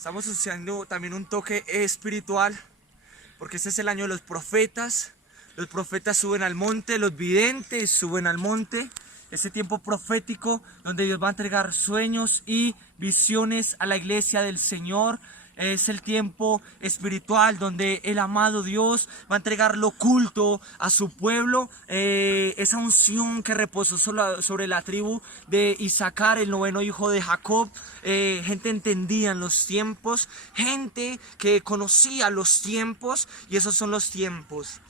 Estamos usando también un toque espiritual, porque este es el año de los profetas. Los profetas suben al monte, los videntes suben al monte. Ese tiempo profético donde Dios va a entregar sueños y visiones a la iglesia del Señor. Es el tiempo espiritual donde el amado Dios va a entregar lo oculto a su pueblo. Esa unción que reposó sobre la tribu de Isaacar, el noveno hijo de Jacob. Gente entendía en los tiempos, gente que conocía los tiempos, y esos son los tiempos.